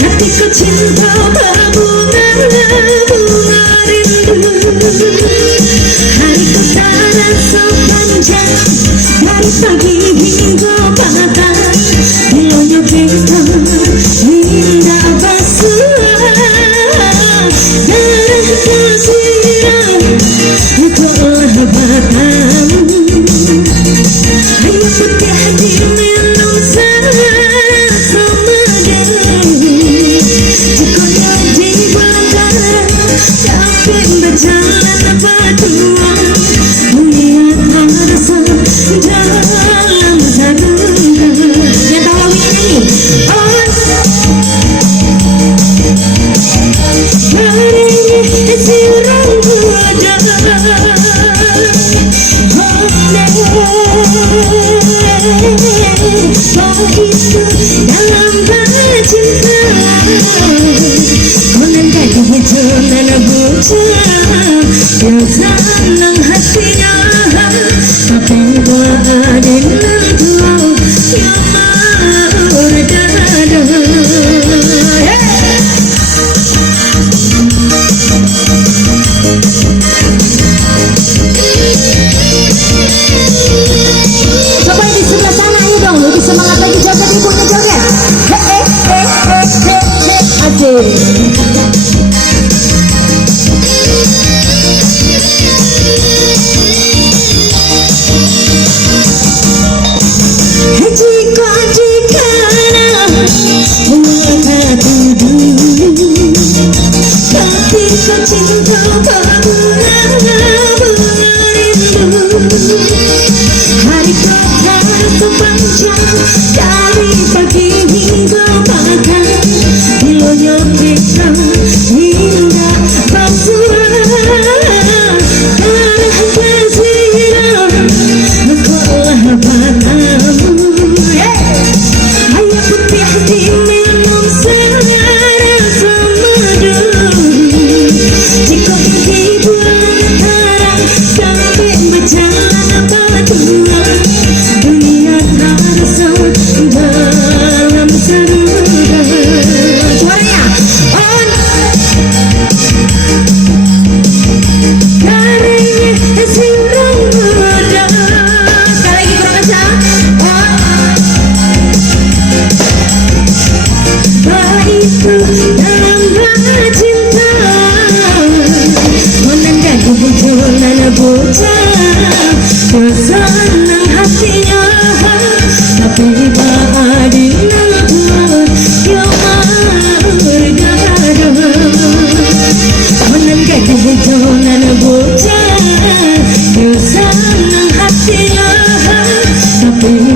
hatiku cinta berbunga rindu. Hariku terasa panjang dari pagi hingga petang. Bilanya kita indah basuhan darah kasihan itulah batamu. Air putih diminum sama debu. Jikonya di badan capek berjalan berdua, melihat rasa dalam sadar. Yang tahu lagu ini harinya siuran muda. Itu dalam bercinta, konon kaki hijanan bocah yang senang hatinya, tapi badan tua yang merdada. Coba di sebelah sana, ayo dong, lebih semangat lagi, joget ibunya joget. Asik. Jika buat tuduh, tapi kau cinta berbunga rindu. Hariku terasa panjang dari pagi hingga petang. Bilanya kita indah basuhan darah kasihan itulah batamu. Air putih diminum sama debu. Jika berhiburan terang sampai berjalan berdua, dunia terasa dalam seruda. Suaranya on. Harinya siuran muda. Sekali lagi kurang kencang. Itu dalam bercinta, konon kaki hijanan bocah yang senang hatinya, tapi badan tua yang merdada. Konon kaki hijanan bocah yang senang hatinya, tapi